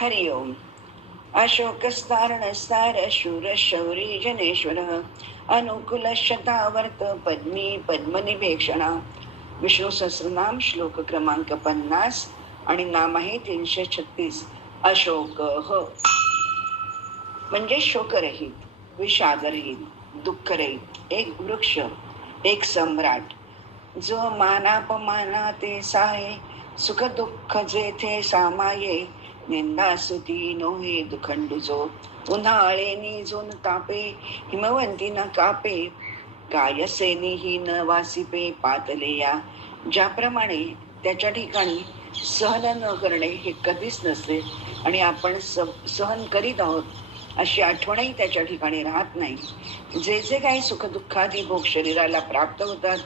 हरि ओम। अशोकस्तारणस्तार शूर शौरी अनुकूल शतावर्त पद्मी पद्मनिभेक्षणा विष्णू सहस्रनाम श्लोक क्रमांक पन्नास आणि नाम आहे तीनशे छत्तीस। अशोक ह। म्हणजे शोकरहित विषादरहित दुःखरहित एक वृक्ष एक सम्राट। जो मानापमाना ते साये सुख दुःख जेथे सामाये निंदासुती नोहे दुखंडुजो उन्हाळे निजून तापे हिमवंती न कापे. कायसेनी ही न वासिपे पातले या ज्याप्रमाणे त्याच्या ठिकाणी सहन न करणे हे कधीच नसते आणि आपण स- सहन करीत आहोत अशी आठवणही त्याच्या ठिकाणी राहत नाही. जे जे काही सुखदुःखादी भोग शरीराला प्राप्त होतात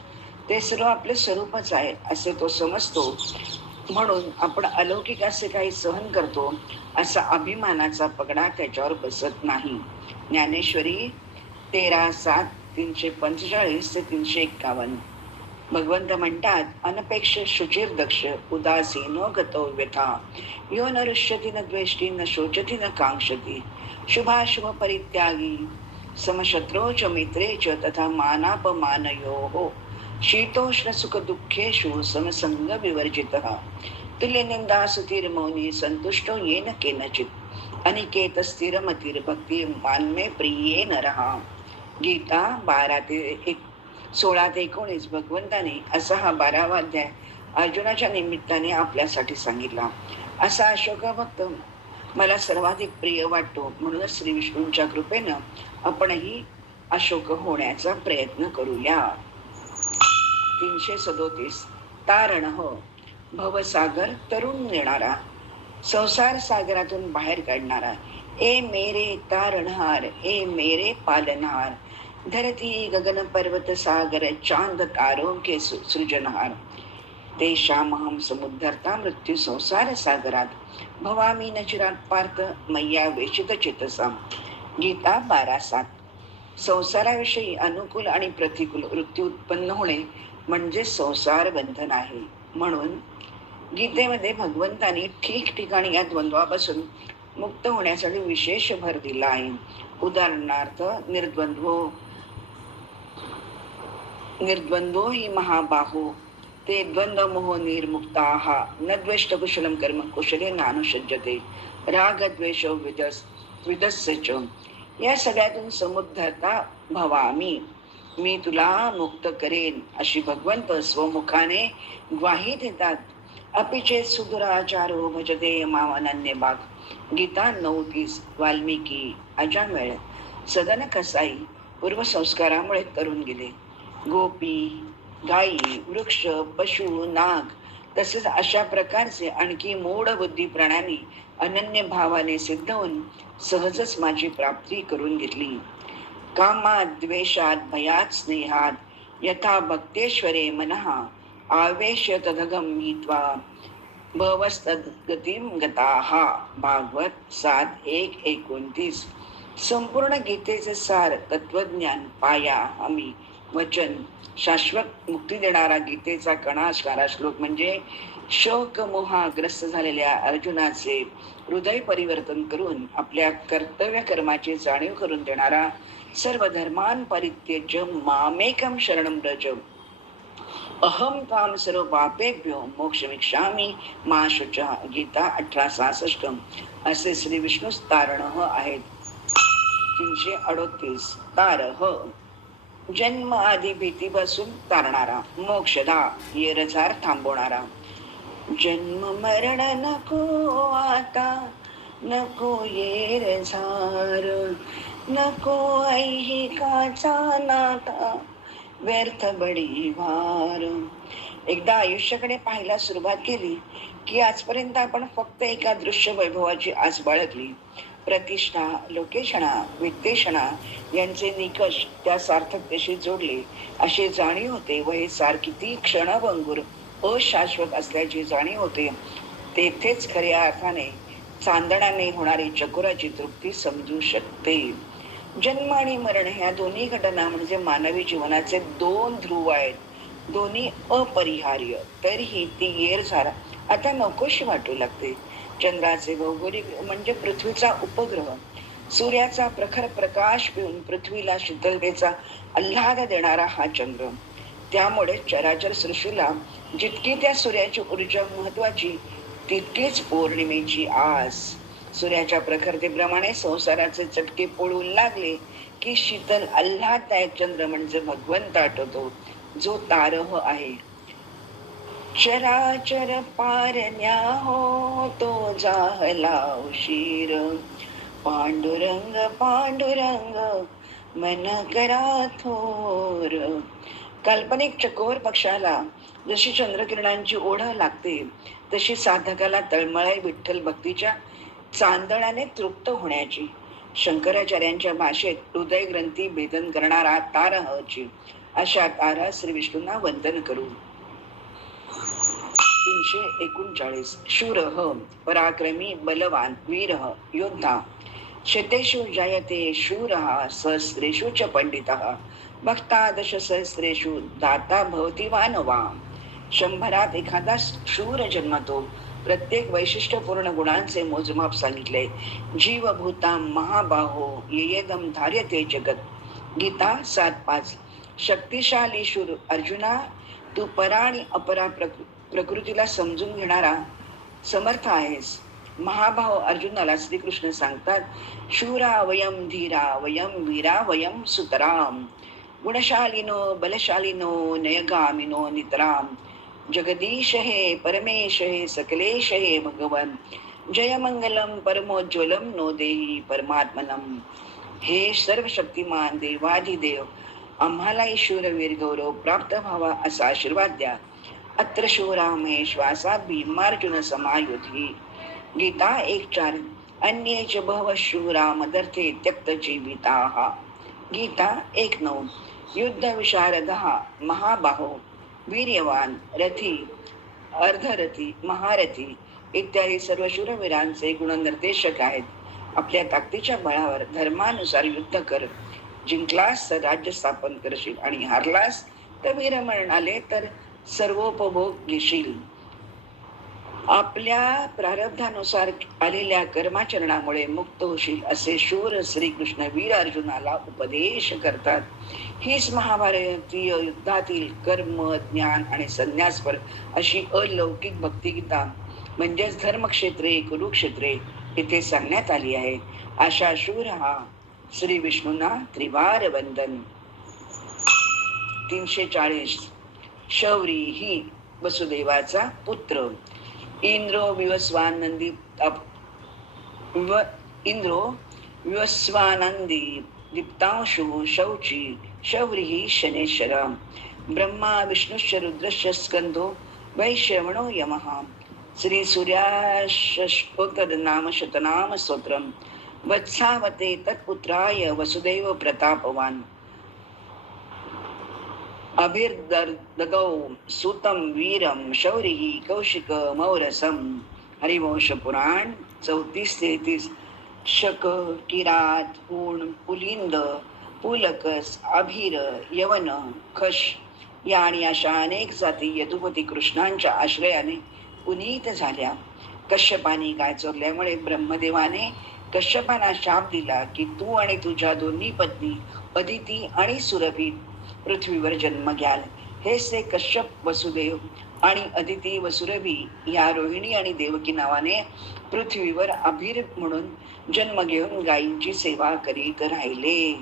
ते सर्व आपले स्वरूपच आहे असे तो समजतो. म्हणून आपण अलौकिक असे काही सहन करतो असा अभिमानाचा पगडा त्याच्यावर बसत नाही. ज्ञानेश्वरी तेरा सात तीनशे पंचेचाळीस ते तीनशे एक्कावन्न. भगवंत म्हणतात अनपेक्ष शुचिर दक्ष उदासीनो गतो व्यथा यो न रुष्यती न द्वेष्टी न शोचती न कांक्षती शुभाशुभ परित्यागी। समशत्रो च मित्रे च तथा मानापमानयो। शीतोष्ण सुख दुःखेषु समसंग विवर्जित तुल्य निंदा सुधीर मौनी संतुष्टो येन केनचित। अनिकेत स्थिरमतीर भक्ती मान्मे प्रिये नरहा गीता बारा ते एक। सोळा ते एकोणीस भगवंताने असा हा बारावा अध्याय अर्जुनाच्या निमित्ताने आपल्यासाठी सांगितला. असा अशोक भक्त मला सर्वाधिक प्रिय वाटतो. म्हणूनच श्री विष्णूंच्या कृपेनं आपणही अशोक होण्याचा प्रयत्न करूया. तीनशे सदोतीस. तारण हो भवसागर तरुण नेणारा. संसार सागरातून बाहेर काढणारा. ए मेरे तारणहार ए मेरे पालनहार. धरती गगन पर्वत सागर चांद तारों के सु- सृजनहार. तेषामहं समुद्धरता मृत्यू संसार सागरात. भवामी नचिरात पार्थ मैया वेशित चितसा गीता बारा सात. संसाराविषयी अनुकूल आणि प्रतिकूल वृत्ती उत्पन्न होणे म्हणजे संसार बंधन आहे. म्हणून गीतेमध्ये भगवंतानी ठिकठिकाणी या द्वंद्वापासून मुक्त होण्यासाठी विशेष भर दिला आहे. उदाहरणार्थ निर्द्वंद्वो निर्द्वंद्वो ही महाबाहो. ते द्वंद्व मोह न द्वेष्ट कुशलम कर्म कुशले नानुषज्यते राग द्वेष विदस विदस्य च या सगळ्यातून समुद्धता भवामी. मी तुला मुक्त करेन अशी भगवंत स्वमुखाने ग्वाही देतात. अपिचे सुदुराचारो भजते मावनन्य बाग. गीता नऊ तीस वाल्मिकी अजामेळ सदन कसाई पूर्वसंस्कारामुळे तरुण गेले. गोपी गायी वृक्ष पशु नाग तसेच अशा प्रकारचे आणखी मूढ बुद्धी अनन्य भावाने सिद्ध होऊन सहजच माझी प्राप्ती करून घेतली. कामात द्वेषात भयात स्नेहात यथा भक्तेश्वरे मनहा आवेश तदगमित्वा भवस्तद्गतीम गताहा भागवत सात एक एकोणतीस। संपूर्ण गीतेचे सार तत्वज्ञान पाया हमी वचन शाश्वत मुक्ती देणारा गीतेचा कणा असणारा श्लोक म्हणजे शोक मोहाग्रस्त झालेल्या अर्जुनाचे हृदय परिवर्तन करून आपल्या कर्तव्य कर्माची जाणीव करून देणारा सर्व धर्मान परित्यज मामेकम शरणम रज अहम काम सर्व पापेभ्यो मोक्षमिक्षामी मा शुचा गीता अठरा सहासष्ट असे श्री विष्णू तारण आहेत। तीनशे अडोतीस तार। जन्म आधी बसून तारणारा मोक्षदा येरझार थांबवणारा। जन्म मरण नको आता नको येरझार नको ऐहिकाचा नाता व्यर्थ बडी वार। एकदा आयुष्याकडे पाहायला सुरुवात केली की आजपर्यंत आपण फक्त एका दृश्य वैभवाची आज बाळगली. प्रतिष्ठा लोकेशणा वित्तेषणा यांचे निकष त्या सार्थकतेशी जोडले. असे जाणीव होते व हे सार किती क्षणभंगूर अशाश्वत असल्याची जाणीव होते. तेथेच खऱ्या अर्थाने चांदणाने होणारी चकोराची तृप्ती समजू शकते. जन्म आणि मरण ह्या दोन्ही घटना म्हणजे मानवी जीवनाचे दोन ध्रुव आहेत. दोन्ही अपरिहार्य. तरीही ती येर आता नकोशी वाटू लागते. चंद्राचे भौगोलिक म्हणजे पृथ्वीचा उपग्रह. सूर्याचा प्रखर प्रकाश पिऊन पृथ्वीला शीतलतेचा आल्हाद देणारा हा चंद्र. त्यामुळे चराचर सृष्टीला जितकी त्या सूर्याची ऊर्जा महत्वाची तितकीच पौर्णिमेची आस. सूर्याच्या प्रखरतेप्रमाणे संसाराचे चटके पळून लागले की शीतल आल्हाददायक चंद्र म्हणजे भगवंत आठवतो जो तारह आहे. चराचर पारण्या हो तो जाहला उशीर. पांडुरंग पांडुरंग मन करा थोर. काल्पनिक चकोर पक्षाला जशी चंद्रकिरणांची ओढ लागते तशी साधकाला तळमळाई विठ्ठल भक्तीच्या चांदण्याने तृप्त होण्याची. शंकराचार्यांच्या भाषेत हृदय ग्रंथी भेदन करणारा तारहची अशा तारा श्री विष्णूंना वंदन करू तीनशे एकोणचाळीस. शूरह पराक्रमी बलवान वीरह योद्धा. शतेषु जायते शूरः सहस्रेषु च पंडितः भक्तादश सहस्रेषु दाता भवती वानवा शंभरात एखादा शूर जन्मतो. प्रत्येक वैशिष्ट्यपूर्ण गुणांचे मोजमाप सांगितले. जीवभूता महाबाहो येयदम धार्यते जगत. गीता सात पाच. शक्तिशाली शूर अर्जुना तू परा आणि अपरा प्रकृतीला समजून घेणारा समर्थ आहेस. महाभाव अर्जुनाला श्रीकृष्ण सांगतात शूरा वयम धीरा वयम वीरा वयम सुतराम. गुणशालिनो बलशालिनो नयगामिनो नितराम. जगदीश हे परमेश हे सकलेश हे भगवन। जय मंगलम परमोज्वलम नो देही परमात्मनम हे सर्व शक्तिमान देवाधिदेव आम्हालाही शूरवीर गौरव प्राप्त व्हावा असा आशीर्वाद द्या। अत्र शूरामे श्वासा भीमार्जुन समायुधी। गीता एक चार अन्ये च बहव शूरा त्यक्त जीविता। गीता एक नऊ युद्ध विशारद महाबाहो। वीर्यवान रथी अर्धरथी महारथी इत्यादी सर्व शूरवीरांचे गुणनिर्देशक आहेत. आपल्या ताकदीच्या बळावर धर्मानुसार युद्ध कर. जिंकलास तर राज्य स्थापन करशील आणि हारलास तर वीरमरण आले तर सर्वोपभोग घेशील. आपल्या प्रारब्धानुसार आलेल्या कर्माचरणामुळे मुक्त होशील असे शूर श्रीकृष्ण वीर अर्जुनाला उपदेश करतात. हीच महाभारतीय युद्धातील कर्म ज्ञान आणि संन्यासपर अशी अलौकिक भक्तिगीता म्हणजेच धर्मक्षेत्रे कुरुक्षेत्रे इथे सांगण्यात आली आहे. अशा शूर हा श्री विष्णूंना त्रिवार वंदन तीनशे चाळीस. शौरी ही वसुदेवाचा पुत्र. इंद्रो विवस्वानंदी इंद्रो विवस्वानंदी दीप्तांशु शौची शौरी शनेश्वर ब्रह्मा विष्णुश्च रुद्रश्च स्कंदो वैश्रवणो यमः श्री सूर्याशोत्तर नाम शतनाम स्तोत्रम वत्सावते तत्पुत्राय वसुदेव प्रतापवान। अभिर्दगौ सुतम वीरम शौरी कौशिक मौरसम। हरिवंश पुराण चौतीस तेहतीस शक किरात पूर्ण पुलिंद पुलकस अभिर यवन खश। या आणि अशा अनेक जाती यदुपती कृष्णांच्या आश्रयाने पुनीत झाल्या. कश्यपाने काय चोरल्यामुळे ब्रह्मदेवाने कश्यपाना शाप दिला की तू आणि तुझ्या दोन्ही पत्नी अदिती आणि सुरभी पृथ्वीवर जन्म घ्याल. हे से कश्यप वसुदेव आणि अदिती वसुरभी या रोहिणी आणि देवकी नावाने पृथ्वीवर अभिर म्हणून जन्म घेऊन गायींची सेवा करीत राहिले.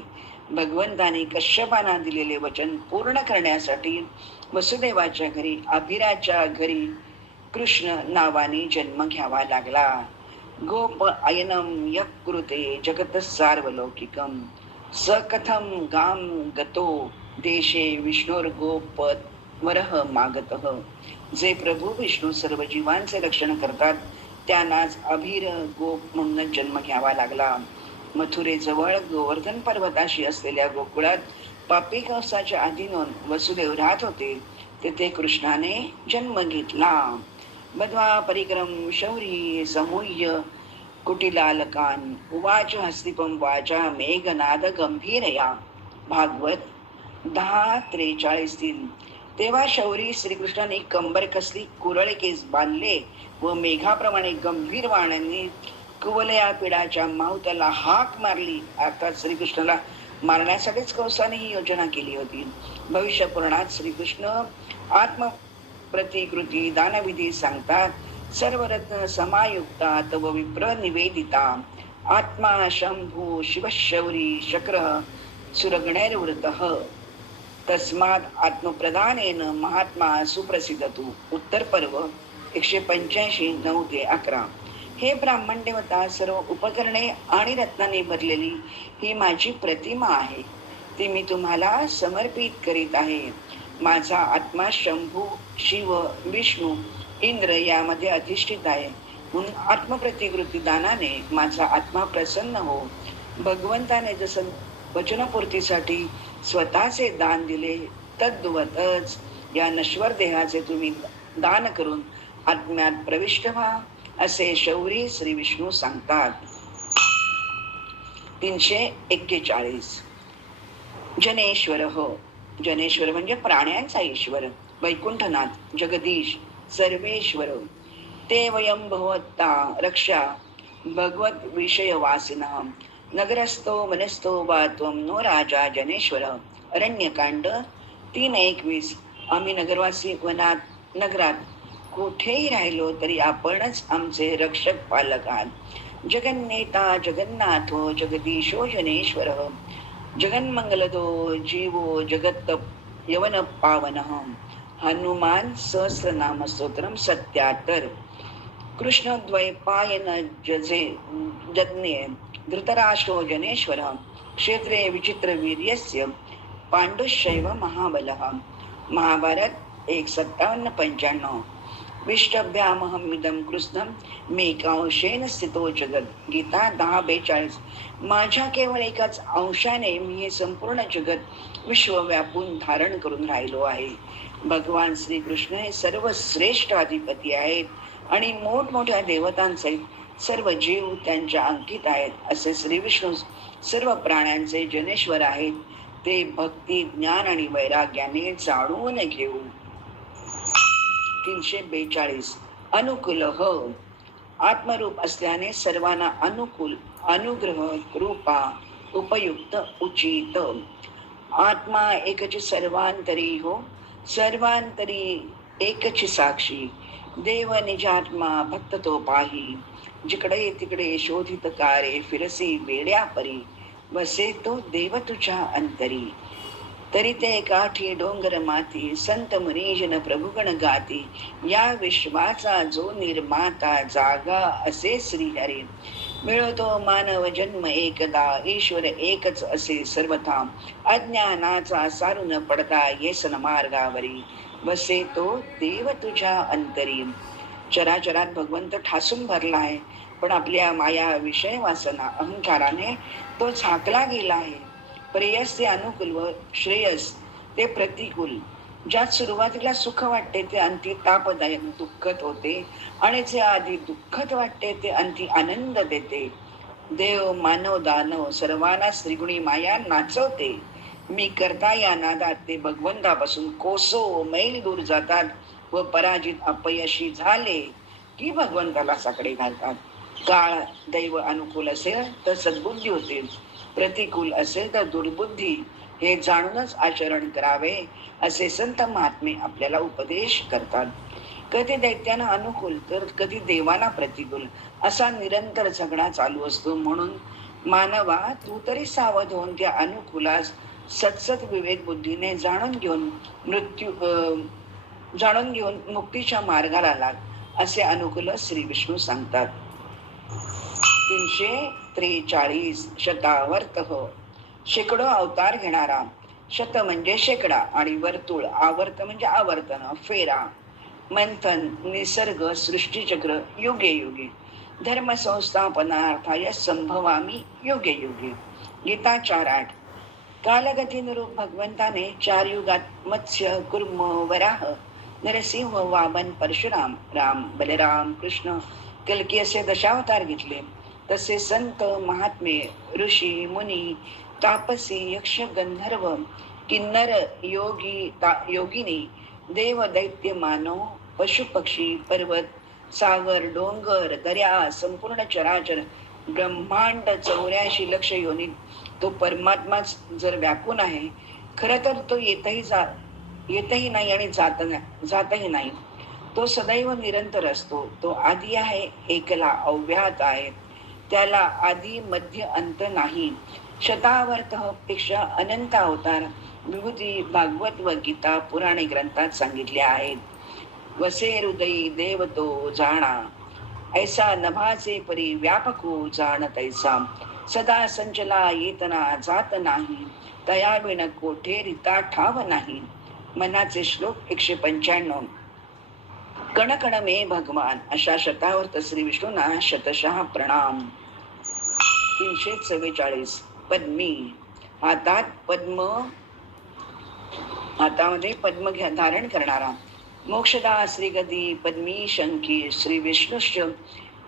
भगवंताने कश्यपाना दिलेले वचन पूर्ण करण्यासाठी वसुदेवाच्या घरी अभिराच्या घरी कृष्ण नावाने जन्म घ्यावा लागला. गोप अयनम यकृते जगत सार्वलौकिकम। सकथम गाम गतो देशे विष्णुर्गोपत वरह मागत. जे प्रभू विष्णू सर्व जीवांचे रक्षण करतात त्यांनाच अभिर गोप म्हणून जन्म घ्यावा लागला. मथुरेजवळ गोवर्धन पर्वताशी असलेल्या गोकुळात पापी कंसाच्या अधीनून वसुदेव राहत होते. तेथे कृष्णाने जन्म घेतला. बद्वा परिक्रम शौरी समूह्य कुटिलालकान उवाच हस्तिपम वाचा मेघनाद गंभीरया. भागवत दहा त्रेचाळीस तीन तेव्हा शौरी श्रीकृष्णाने कंबर कसली कुरळे केस बांधले व मेघाप्रमाणे गंभीर वाणांनी कुवलया पिडाच्या माहुताला हाक मारली. अर्थात श्रीकृष्णाला मारण्यासाठीच कंसाने ही योजना केली होती. भविष्य पुराणात श्रीकृष्ण आत्मप्रतिकृती दानविधी सांगतात. सर्व रत्न समायुक्ता तव विप्र निवेदिता. आत्मा शंभू शिवशौरी शक्र सुरगणैर्वृत. तस्मात आत्मप्रधानेन महात्मा सुप्रसिद्ध तू उत्तर पर्व एकशे पंच्याऐंशी नऊ ते अकरा. हे ब्राह्मण देवता सर्व उपकरणे आणि रत्नाने भरलेली ही माझी प्रतिमा आहे. ती मी तुम्हाला समर्पित करीत आहे. माझा आत्मा शंभू शिव विष्णू इंद्र यामध्ये अधिष्ठित आहे. म्हणून आत्मप्रतिकृती दानाने माझा आत्मा प्रसन्न हो. भगवंताने जसं वचनपूर्तीसाठी स्वतःचे दान दिले. तद्वतच या नश्वर देहाचे तुम्ही दान करून आत्म्यात प्रविष्ट व्हा असे शौरी श्री विष्णू सांगतात. तीनशे एक्केचाळीस. जनेश्वर हो. जनेश्वर म्हणजे प्राण्यांचा ईश्वर. वैकुंठनाथ जगदीश सर्वेश्वर. ते वयं भवत्ता रक्षा. भगवत विषय वासिना नगरस्थो वनस्थो वा त्वं नो राजा जनेश्वर। अरण्यकांड तीन एकवीस आम्ही नगरवासी वनात नगरात कुठेही राहिलो तरी आपणच आमचे रक्षक पालक आहात. जगन्नेता जगन्नाथो जगदीशो जनेश्वर। जगन्मंगलदो जीवो जगत यवन पावन। हनुमान सहस्रनाम स्तोत्रम सत्यातर कृष्ण द्वैपायन जजे जज्ञे धृतराष्ट्रो जनेश्वर। क्षेत्रे विचित्रवीर्यस्य पांडुशैव महाबलः। महाभारत एक सत्तावन्न पंच्याण्णव विष्टभ्यामहमिदं कृष्णं मेकांशेन स्थितो जगत गीता दहा बेचाळीस माझ्या केवळ एकाच अंशाने मी हे संपूर्ण जगत विश्व व्यापून धारण करून राहिलो आहे। भगवान श्रीकृष्ण हे सर्वश्रेष्ठ अधिपती आहेत। आणि मोठमोठ्या देवतांसहित सर्व जीव त्यांच्या अंकित आहेत असे श्री विष्णू सर्व प्राण्यांचे जनेश्वर आहेत ते भक्ती ज्ञान आणि वैराग्याने जाणून घेऊ तीनशे बेचाळीस. अनुकूल ह. आत्मरूप असल्याने सर्वांना अनुकूल अनुग्रह कृपा उपयुक्त उचित. आत्मा एकची सर्वांतरी हो सर्वांतरी एकची साक्षी. देव निजात्मा भक्त तो पाही. जिकडे तिकडे शोधित कारे फिरसी वेड्या परी वसे तो देव तुझ्या अंतरी. तरी ते काठी डोंगर माती संत मुनीजन प्रभुगण गाती. या विश्वाचा जो निर्माता जागा असे श्रीहरी. मिळतो मानव जन्म एकदा ईश्वर एकच असे सर्वथा. अज्ञानाचा सारून पडता येसन मार्गावरी. वसे तो देव तुझ्या अंतरी चराचरात भगवंत ठासून भरला आहे पण आपल्या माया विषय वासना अहंकाराने तो झाकला गेला आहे. प्रेयस ते अनुकूल व श्रेयस ते प्रतिकूल. ज्यात सुरुवातीला सुख वाटते ते अंती तापदायक दुःखत होते आणि जे आधी दुःखत वाटते ते अंती आनंद देते. देव मानव दानव सर्वांना श्रीगुणी माया नाचवते. मी करता या नादात ते भगवंतापासून कोसो मैल दूर जातात व पराजित अपयशी झाले की भगवंताला साकडे घालतात. काळ दैव अनुकूल असेल तर सद्बुद्धी होतील प्रतिकूल असेल तर दुर्बुद्धी. हे जाणूनच आचरण करावे असे संत महात्मे आपल्याला उपदेश करतात. कधी दैत्यानं अनुकूल तर कधी देवाला प्रतिकूल असा निरंतर झगडा चालू असतो म्हणून मानवा तू तरी सावध होऊन त्या अनुकूलास सतसत विवेक बुद्धीने जाणून घेऊन मृत्यू जाणून घेऊन मुक्तीच्या मार्गाला लाग असे अनुकूल श्री विष्णू सांगतात. तीनशे त्रेचाळीस शतावर्त हो. शेकडो अवतार घेणारा शत म्हणजे शेकडा आणि वर्तुळ आवर्त म्हणजे आवर्तन फेरा मंथन निसर्ग सृष्टीचक्र युगे युगे धर्म संस्थापनार्थाय संभवामी योगे योगे गीताचार आठ कालगतीनुरूप भगवंताने चार युगात मत्स्य कुर्म वराह नरसिंह वामन परशुराम राम बलराम कृष्ण कलकी असे दशावतार घेतले. तसे संत महात्मे ऋषी मुनी तापसी यक्ष गंधर्व किन्नर योगी ता योगिनी देव दैत्य मानव पशु पक्षी पर्वत सागर डोंगर दर्या संपूर्ण चराचर ब्रह्मांड चौऱ्याऐंशी लक्ष योनी तो परमात्माच जर व्यापून आहे खरं तर तो येतही जा येतही नाही आणि जात नाही जातही नाही. तो सदैव निरंतर असतो. तो आधी आहे एकला अव्याहत आहे. त्याला आधी मध्य अंत नाही. शतावर्त पेक्षा अनंत अवतार विभूती भागवत व गीता पुराणे ग्रंथात सांगितले आहेत. वसे हृदयी देव तो जाणा. ऐसा नभाचे परी व्यापको हो जाण तैसा. सदा संचला येतना जात नाही. तया विण कोठे रिता ठाव नाही. मनाचे श्लोक एकशे पंच्याण्णव. कणकण मे भगवान अशा शतावर श्री विष्णूंना शतशः प्रणाम. तीनशे चव्वेचाळीस. पद्मी. हातात पद्म हातामध्ये पद्म घ्या धारण करणारा. मोक्षदा श्रीगदी पद्मी शंकी श्री विष्णुश्च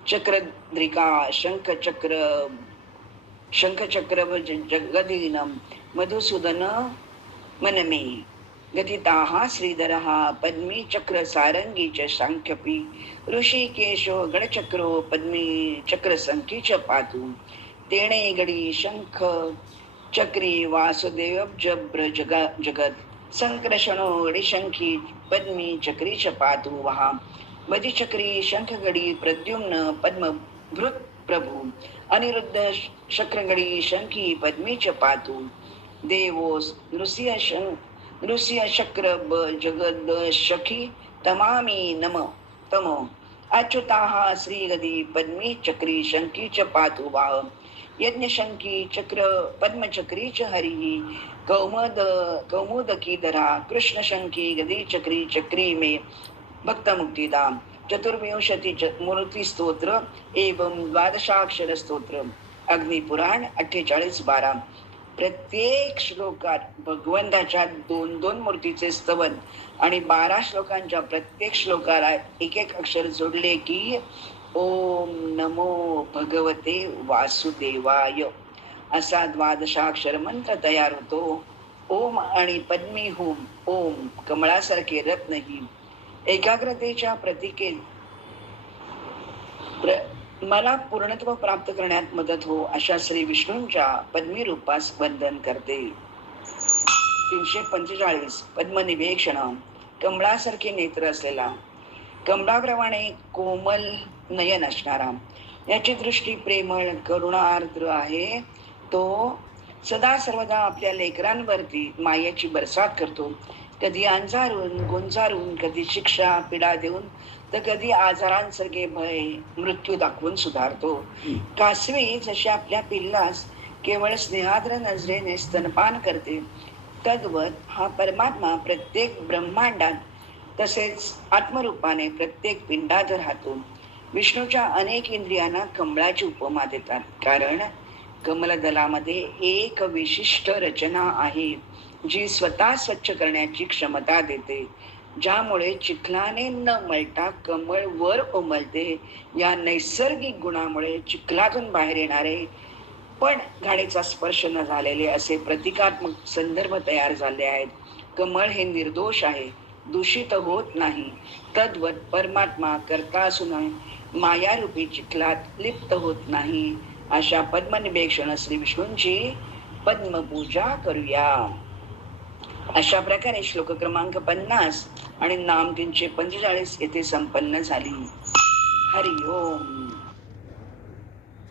चक्रद्रिका शंख चक्र शंखचक्र जगदीनम मधुसूदन मनमे। गदिताः श्रीधरः पद्मी चक्र सारंगी च सांख्यपी। ऋषिकेशो गणचक्रो पद्मीचक्रसङ्खी च पातु। तेणे गडी शंख चक्री वासुदेव जब्र जगा जगत। संक्रषणो पद्मी चक्री च पातु वहा। मदिचक्री शङ्खगडी प्रद्युम्न पद्मभृत् प्रभू. अनिरुद्ध शक्रगडी शंकी पद्मी च पातु देवो नृसिंह शं नृसिंह शक्र ब जगद शखी तमामी नम तम. अच्युताः श्रीगदी पद्मी चक्री शंकी च पातु वाह. यज्ञशंकी चक्र पद्मचक्री च हरिः. कौमद कौमुदकीधरा कृष्णशंकी गदी चक्री चक्री मे भक्तमुक्तिदा चतुर्विंशती च मूर्तिस्तोत्र एवं द्वादशाक्षर स्तोत्र अग्निपुराण अठ्ठेचाळीस बारा प्रत्येक श्लोकात भगवंताच्या दोन दोन मूर्तीचे स्तवन आणि बारा श्लोकांच्या प्रत्येक श्लोकाला एक एक अक्षर जोडले की ओम नमो भगवते वासुदेवाय. असा द्वादशाक्षर मंत्र तयार होतो. ओम आणि पद्मी होम ओम कमळासारखे रत्न ही एकाग्रतेच्या प्रतिकेत प्र मला पूर्णत्व प्राप्त करण्यात मदत हो अशा श्री विष्णूंच्या पद्मी रूपास वंदन करते. तीनशे पंचेचाळीस पद्मनिवेक्षण कमळासारखे नेत्र असलेला कमळाप्रमाणे कोमल नयन असणारा याची दृष्टी प्रेमळ करुणार्द्र आहे. तो सदा सर्वदा आपल्या लेकरांवरती मायेची बरसात करतो. कधी अंजारून गुंजारून कधी शिक्षा पीडा देऊन तर कधी आजारांसारखे भय मृत्यू दाखवून सुधारतो. कासवी जशी आपल्या पिल्लास केवळ स्नेहाद्र नजरेने स्तनपान करते तद्वत हा परमात्मा प्रत्येक ब्रह्मांडात तसेच आत्मरूपाने प्रत्येक पिंडात राहतो. विष्णूच्या अनेक इंद्रियांना कमळाची उपमा देतात. कारण कमलदलामध्ये एक विशिष्ट रचना आहे. जी स्वतः स्वच्छ करण्याची क्षमता देते ज्यामुळे चिखलाने न मळता कमळ वर उमलते. या नैसर्गिक गुणामुळे चिखलातून बाहेर येणारे पण घाणीचा स्पर्श न झालेले असे प्रतिकात्मक संदर्भ तयार झाले आहेत. कमळ हे निर्दोष आहे दूषित होत नाही. तद्वत परमात्मा करता असून मायारूपी चिखलात लिप्त होत नाही. अशा पद्मनिवेक्षण श्री विष्णूंची पद्मपूजा करूया. अशा प्रकारे श्लोक क्रमांक पन्नास आणि नाम तीनशे पंचेचाळीस येथे संपन्न झाली. हरिओम.